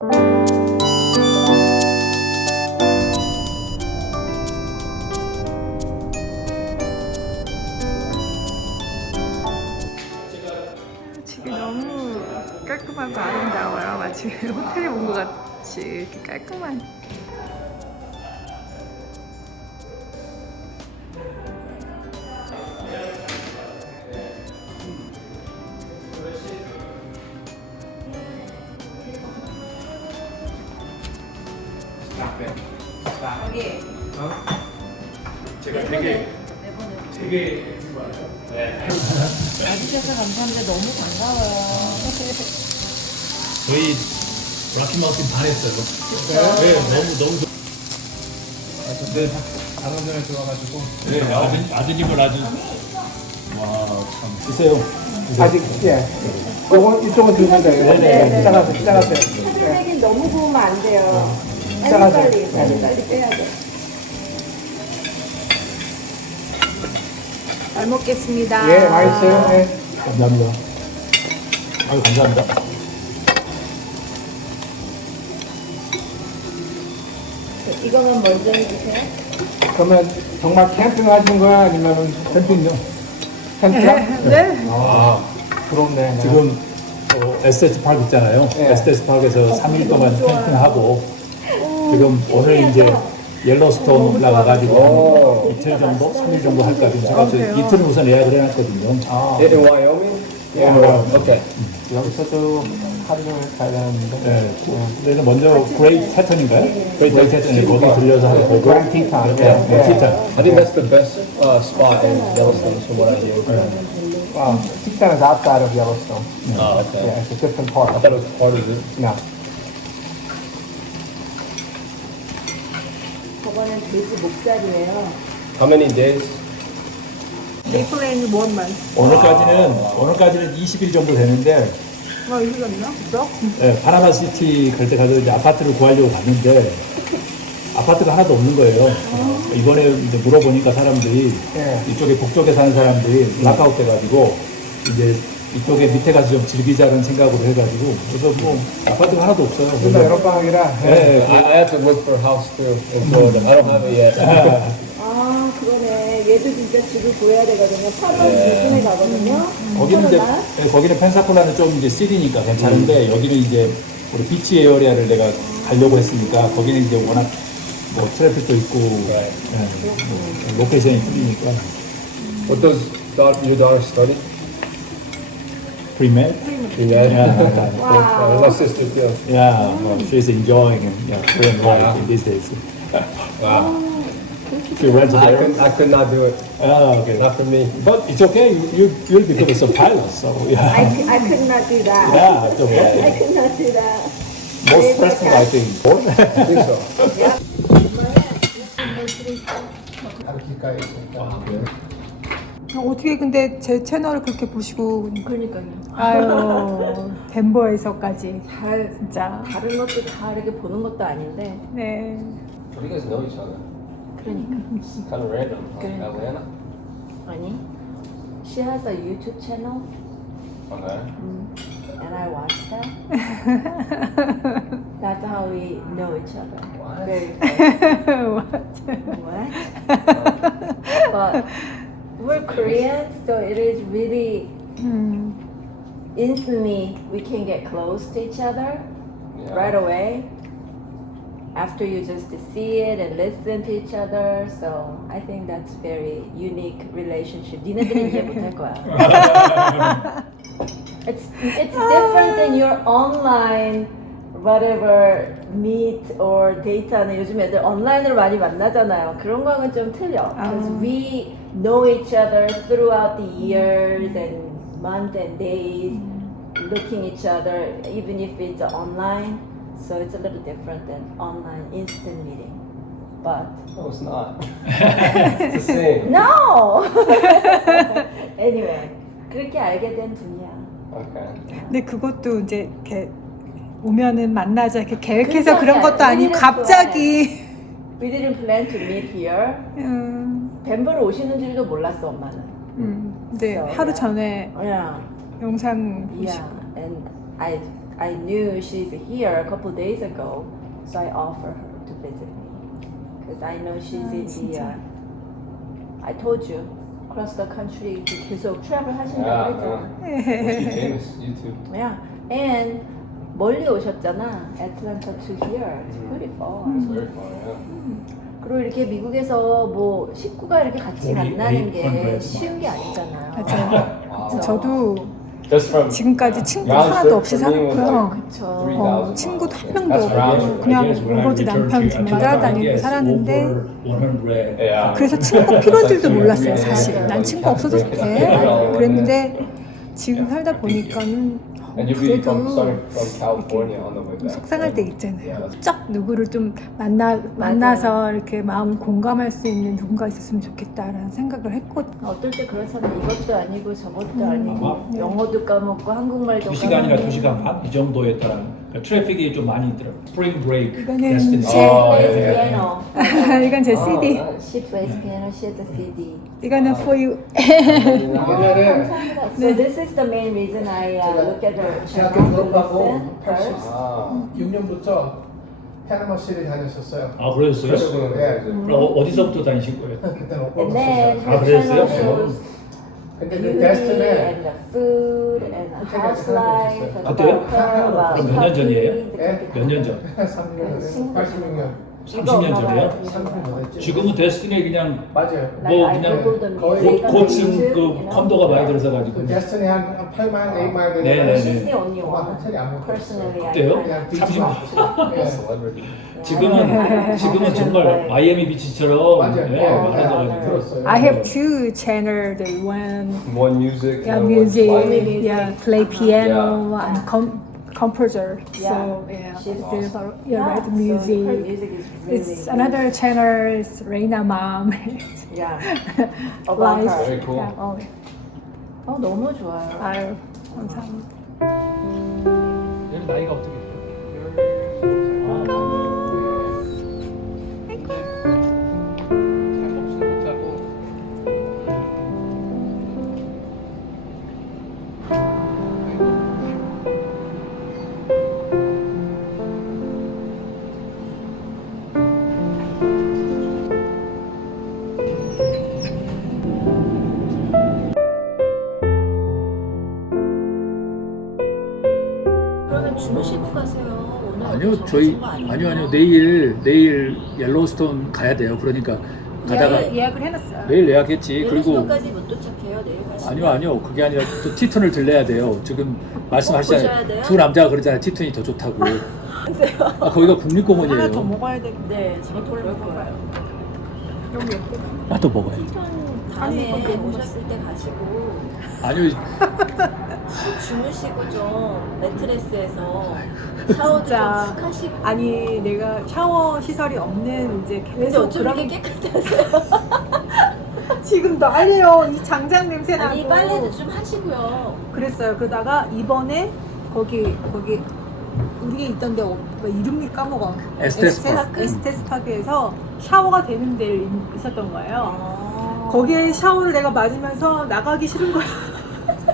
아, 지금 너무 깔끔하고 아름다워요. 마치 호텔에 온 것 같이 깔끔한 저기 제가 되게 되게 좋아요. 네. 와주셔 감사한데 너무 반가워요. 아, 네. 저희 브라키마우스 반했어요. 네, 너무 너무. 좋... 아, 근데 장원들에 들어와가지고. 네, 아드, 님을 아주. 아, 와, 참. 드세요. 네. 아직, 예. 요건, 이쪽은 드세요. 네, 네. 네. 네. 네. 시작하세요, 시작하세요. 네. 너무 좋으면 안 돼요. 네. 빨리 빨리, 빨리 빨리 네, 네. 빨리 빨리 잘 먹겠습니다. 예, 아 맛있어요. 네. 감사합니다. 아유, 감사합니다. 이거는 먼저 주세요 그러면 정말 캠핑 하신 거야? 아니면 캠핑요? 캠핑? 네. 네. 아, 그렇네, 지금 네. 어, SS8 있잖아요. 네. SS8에서 네. 3일 어, 동안 캠핑하고. 좋아요. 지금 오늘 이제 옐로스톤 올라가가지고 이틀 정도, 3일 정도 할까 지금 제가 저 이틀 우선 예약을 해놨거든요. 아, 오케이. 여기서도 하루를 가야 하는데. 네. 그래서 먼저 그레이트 패턴인가요? 그레이트 패턴이 거기 들려서 하는 거고. 그레이트 티턴. 네, 티턴. I think that's the best spot in Yellowstone, so what I do. 아, 티턴은 outside of Yellowstone. 아, 오케이. Yeah, it's a different part. I thought it was part of it. No. 목살이에요. 하면 이제 메이플레인이 뭔 말? 오늘까지는 wow. 오늘까지는 20일 정도 되는데. 아, 네, 예, 파라마시티 갈 때가서 이제 아파트를 구하려고 갔는데 okay. 아파트가 하나도 없는 거예요. 아. 이번에 이제 물어보니까 사람들이 yeah. 이쪽에 북쪽에 사는 사람들이 락아웃돼가지고 이제 이쪽에 아, 밑에 가서 좀 즐기자는 생각으로 해가지고 그래서 뭐 아파트가 하나도 없어요. 근데 여러 방이라. 아 I have to look for h o 음, 아 그러네. 얘도 진짜 집을 구해야 되거든요. 8월 중순에 네. 가거든요. 음. 거기는 음. 이제 음. 거기는 펜사콜라는 좀 이제 쓰리니까 괜찮은데 음. 여기는 이제 우리 비치 에어리아를 내가 가려고 했으니까 거기는 이제 워낙 뭐 트래픽도 있고 r i g h 로케이션리니까어 h a t does y o pre-med. Pre-med. Yeah. yeah. Wow. Uh, my sister too. Yeah. Well, she's enjoying you know, pre-med wow. life these days. wow. She runs I, could, I could not do it. Oh, okay. Not for me. But it's okay. You, you, you'll be good as a pilot, so yeah. I, I could not do that. Yeah, it's okay. Yeah. I could not do that. Most pressing, I think. I think so. yeah. 어떻게 근데 제 채널을 그렇게 보시고 그러니까요. 아유 덴버에서까지 잘 진짜 다른 것도 다 이렇게 보는 것도 아닌데 네 우리가 이제 너무 잘 그러니까 kind of random 그러니까. Like Atlanta 아니 she has a YouTube channel 맞아요 okay. 음 and I watch that that's how we know each other what very what what but we're Koreans so it is really instantly we can get close to each other yeah. right away after you just see it and listen to each other so i think that's very unique relationship it's it's different than your online whatever meet or data 요즘 애들 온라인으로 많이 만나잖아요. 그런 거는 좀 틀려. Um. Cuz we know each other throughout the years and month and days looking each other even if it's online so it's a little different than online instant meeting but no it's not it's the same no anyway 그렇게 알게 된 분이야 근데 그것도 이제 이렇게 오면은 만나자 이렇게 계획해서 그런 것도 아니고 갑자기 plan. We didn't plan to meet here 음. 밴버를 오시는 줄도 몰랐어 엄마는 네, so, 하루 yeah. 전에 yeah. 영상 보시고. Yeah. And I I knew she's here a couple days ago, so I offer her to visit me. Because I know she's 아, in 진짜? India. I told you, across the country, 계속 travel 하신다고 yeah, 했죠. Yeah. She's famous, YouTube. Yeah. And 멀리 오셨잖아, Atlanta to here. It's pretty far. It's very far, yeah. 그 이렇게 미국에서 뭐 식구가 이렇게 같이 만나는 게 쉬운 게 아니잖아요. 저도 지금까지 친구 하나도 없이 살았고요. 어, 친구도 한 명도 그냥 오로지 남편 따라다니고 살았는데 그래서 친구 필요한 줄도 몰랐어요. 사실 난 친구 없어도 돼. 그랬는데 지금 살다 보니까는 그래도 속상할 때 있잖아요. 쩍 yeah. 누구를 좀 만나 맞아요. 만나서 이렇게 마음 공감할 수 있는 누군가 있었으면 좋겠다라는 생각을 했고 어떨 때 그런 사람 이것도 아니고 저것도 음. 아니고 영어도 까먹고 한국말도 까 시간이나 2 시간 반이 네. 정도에 따른. 트래픽이 좀 많이 들더라고요 s p 이거이건제 CD. 시프레 uh, CD. 이거 uh, for you. 감사합니다. oh, so 6년부터 페르마 씨를 다녔었어요. 아 그러셨어요? 그래서 어디서부터 다니신 거예요? 그때 먹고 었어요아 그랬어요? And then beauty the destiny. and the food and the house life. 그때요? 몇년 전이에요? 몇년 전? 3년 전. 8, 6년. 30년 전이요? 지금은 데스티니에 그냥 요뭐 like 그냥 go, 고층 music, 그 컨도가 you know? yeah. 많이 들어서 가지고 데스티니한 8만 8만 네네 네. 데스티니 언니와 호텔이 아무것도 그때요? 30년 지금은. 지금은 정말 마이애미 비치처럼 맞아요. 네, 많이 들어서 가지고 I have two channels. One, one music, yeah, music, one. yeah, play mm -hmm. piano, yeah. and come. composer. Yeah. So yeah, she's a awesome. yeah, yeah. So her music is really it's it another is... channel. It's Reina Mom. yeah. Very cool. Yeah. Oh. Oh, 너무 좋아요. Yeah. Oh, oh. 아유, oh, 감사합니다. 얘는 나이가 어떻게 저희 아니요 아니요 내일 내일 옐로우스톤 가야 돼요 그러니까 예약, 가다가 예, 예약을 해놨어요 내일 예약했지 예약 그리고 까지못 도착해요 내일 가시면. 아니요 아니요 그게 아니라 또 티톤을 들려야 돼요 지금 말씀하시잖아요 어, 돼요? 두 남자가 그러잖아요 티톤이 더 좋다고 안돼요 아 거기가 국립공원이에요 그 하나 더 먹어야 되는 네, 제가 돌 아, 먹어요 여기 예쁘다 나또 먹어야, 아, 먹어야 티톤 다음에 아니, 오을때 가시고 아니요 주무시고 좀 매트레스에서 샤워 좀 하시고 아니 내가 샤워 시설이 없는 오와. 이제 계속 그래서 그런 게 깨끗하세요. 지금 도 난리요. 이 장장 냄새 나고. 아 빨래도 좀 하시고요. 그랬어요. 그러다가 이번에 거기 거기 우리 있던 데 뭐, 뭐 이름이 까먹어. 에스테스파크 에스테스 에스테스파크에서 샤워가 되는 데 있었던 거예요. 아. 거기에 샤워를 내가 맞으면서 나가기 싫은 거야.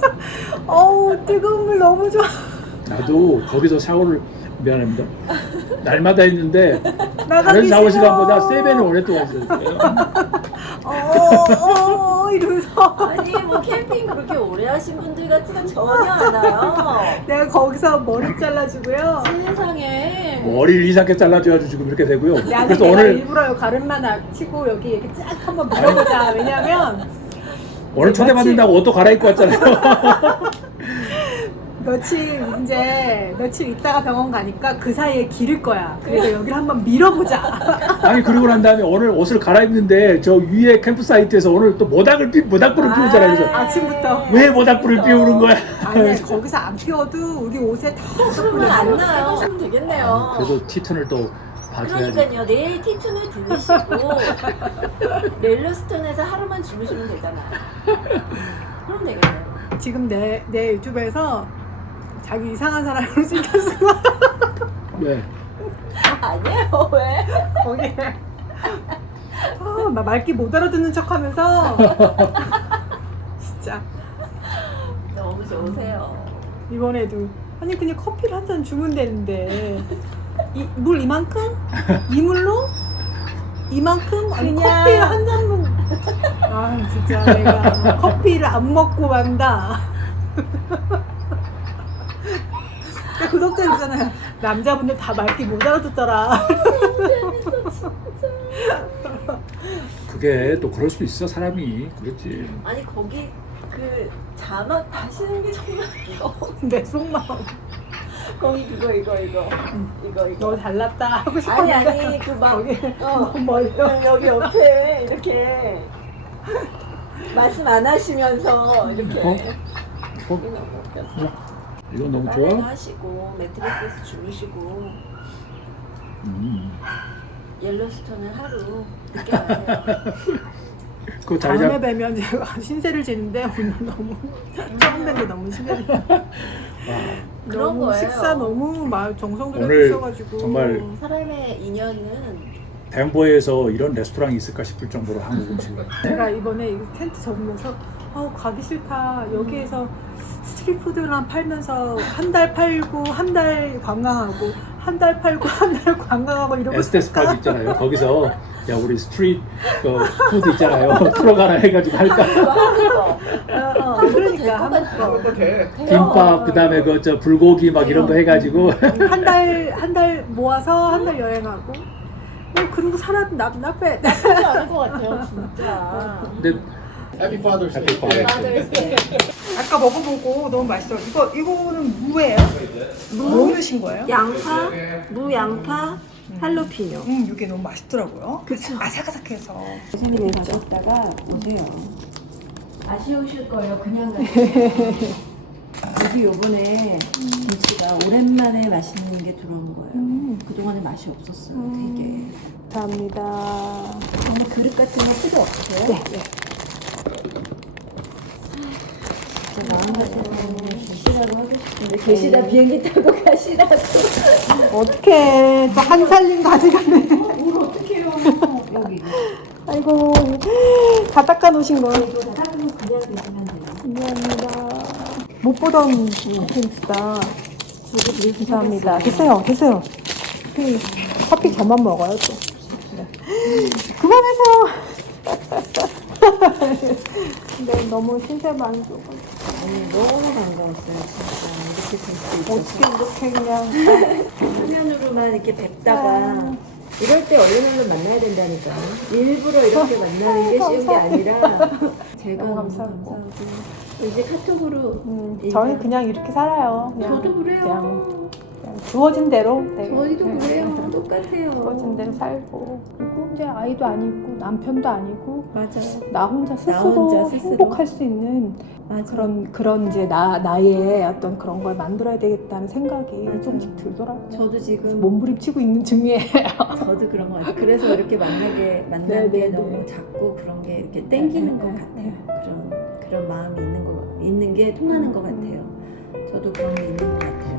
어우 뜨거운 물 너무 좋아. 나도 거기서 샤워를 미안합니다. 날마다 했는데 다른 샤워시간보다 세 배는 오랫동안 어요 어, 어, 어, 어 이러서 아니 뭐 캠핑 그렇게 오래 하신 분들 같지는 전혀 아요 내가 거기서 머리 잘라주고요. 세상에 머리를 이상하 잘라줘야지 지금 이렇게 되고요. 네, 그래서 오늘 일부러 가름만 치고 여기 이렇게 쫙 한번 밀어보자. 왜냐하면 오늘 초대받는다고 며칠... 옷도 갈아입고 왔잖아요. 며칠 이제 며칠 있다가 병원 가니까 그 사이에 기를 거야. 그래서 여기를 한번 밀어보자. 아니 그리고 난 다음에 오늘 옷을 갈아입는데 저 위에 캠프사이트에서 오늘 또 모닥을 피, 모닥불을 아 피우잖아. 그 아침부터. 아침부터 왜 모닥불을 아침부터. 피우는 거야? 아니, 아니 거기서 안 피워도 우리 옷에 다안 나요. 그래도 티톤을 또 그러니까요 내일 티튼을 들리시고 멜로스톤에서 하루만 주무시면 되잖아요 그럼 되겠네 내가... 지금 내, 내 유튜브에서 자기 이상한 사람을 찍혔어 왜? 쓰셨으면... 네. 아, 아니에요 왜? 거기 어, 막못 yeah. 아, 알아듣는 척 하면서 진짜 너무 좋으세요 이번에도 아니 그냥 커피 한잔 주문되는데 이물 이만큼? 이물로? 이만큼? <아니냐. 웃음> 그냥 커피 한 잔만 아 진짜 내가 커피를 안 먹고 만다 구독자 그 있잖아요 남자분들 다 맑게 못 알아듣더라 그게 또 그럴 수 있어 사람이 그렇지 아니 거기 그 자막 다시는 게 정말 내 속마음 거기 어, 그거 이거 이거 이거 이거, 이거. 너 잘났다 아니 아니 그막 어, 어. 응, 여기 옆에 이렇게 말씀 안 하시면서 이렇게 어? 어? 이거 너무, 이거 이거 너무 좋아 하시고 매트리스에서 주무시고 음. 옐로스톤은 하루 다음에 당연한... 뵈면 신세를 지는데 오늘 너무 처음 뵌게 너무 신세를 그런 거예요. 식사 너무 막 정성들여주셔가지고 정말 사람의 인연은 덴버에서 이런 레스토랑이 있을까 싶을 정도로 한국 음식. 제가 이번에 텐트 접으면서 어, 가기 싫다. 음. 여기에서 스트리트드랑 팔면서 한 달 팔고 한 달 관광하고 한 달 팔고 한 달 관광하고 이러고 에스테스 파 있잖아요. 거기서 야 우리 스트릿 그 푸드 잖아요 풀어가라 해가지고 할까? 김밥 어, 어, <드림파, 웃음> 어, 그다음에 어, 그저 불고기 어, 막 어. 이런 거 해가지고 한 달 한 달 모아서 한달 어. 여행하고 뭐 음, 그런 거 사나 나쁘 나쁘지 않을 것 같아요 진짜. Happy Father's Day. 아까 먹어보고 너무 맛있어. 이거 이거는 무예요? 무 무신 거예요? 양파 무 양파. 할로피뇨. 음, 이게 너무 맛있더라고요. 그렇죠. 아삭아삭해서. 선생님 가셨다가 오세요. 음. 아쉬우실 거예요. 그냥 가 여기 요번에 김치가 오랜만에 맛있는 게 들어온 거예요. 음. 그동안에 맛이 없었어요. 음. 되게. 감사합니다. 정말 그릇 같은 거 필요 없으요 네. 네. 진 마음 같은 거 계시라고 하고 싶은데 음. 계시다 비행기 타고 가시라고. 어떻해 저 한 살림 가져갔네. 오늘 어떡해요. 여기. 아이고. 다닦아놓신 거. 이아요 네. 감사합니다. 네. 못 보던 텐트다. 네. 감사합니다. 하겠습니까? 됐어요. 됐어요. 커피 네. 저만 네. 네. 먹어요, 네. 네. 음. 그만해서. 네, 너무 신세 만족. 아니, 너무 반가웠어 어떻게 이렇게 그냥. 화면으로만 이렇게 뵙다가 아유. 이럴 때 얼른 얼른 만나야 된다니까 일부러 이렇게 만나는 아유, 게 감사합니다. 쉬운 게 아니라 제가 감사합니 이제 카톡으로 응. 그냥 저희 그냥 이렇게 살아요. 그냥. 저도 그래요. 그냥. 주어진 대로 저희도 네. 저희도 그래요 네. 똑같아요 주어진 대로 살고 어. 그리고 이제 아이도 아니고 남편도 아니고 맞아요 나 혼자 스스로, 나 혼자 행복할 스스로. 수 있는 맞아요. 그런 그런 이제 나 나의 어떤 그런 걸 만들어야 되겠다는 생각이 맞아요. 네. 조금씩 들더라고요 저도 지금 몸부림치고 있는 중이에요 저도 그런 거 같아요 그래서 이렇게 만나게 만난 네, 게 네, 너무 작고 그런 게 이렇게 땡기는 네. 것 같아요 네. 그런 그런 마음이 있는 거 있는 게 통하는 음. 것 같아요 저도 그런 게 있는 것 같아요.